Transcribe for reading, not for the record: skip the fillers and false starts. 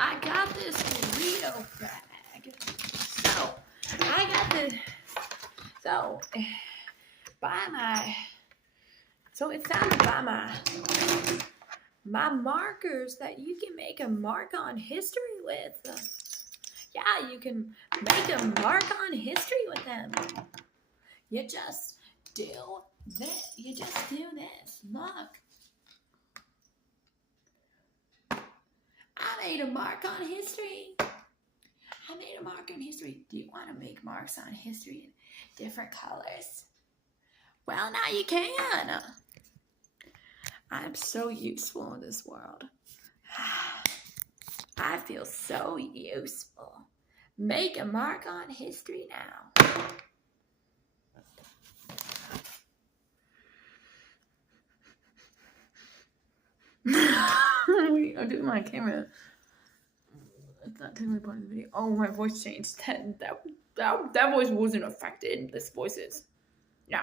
I got this Dorito bag. So, I got this. So, it's time to buy my markers that you can make a mark on history with. Yeah, you can make a mark on history with them. You just do this. Look. I made a mark on history. Do you want to make marks on history in different colors? Well, now you can. I'm so useful in this world. I feel so useful. Make a mark on history now. I'm doing my camera. It's not technically part of the video. Oh, my voice changed. That voice wasn't affected. This voice is. No.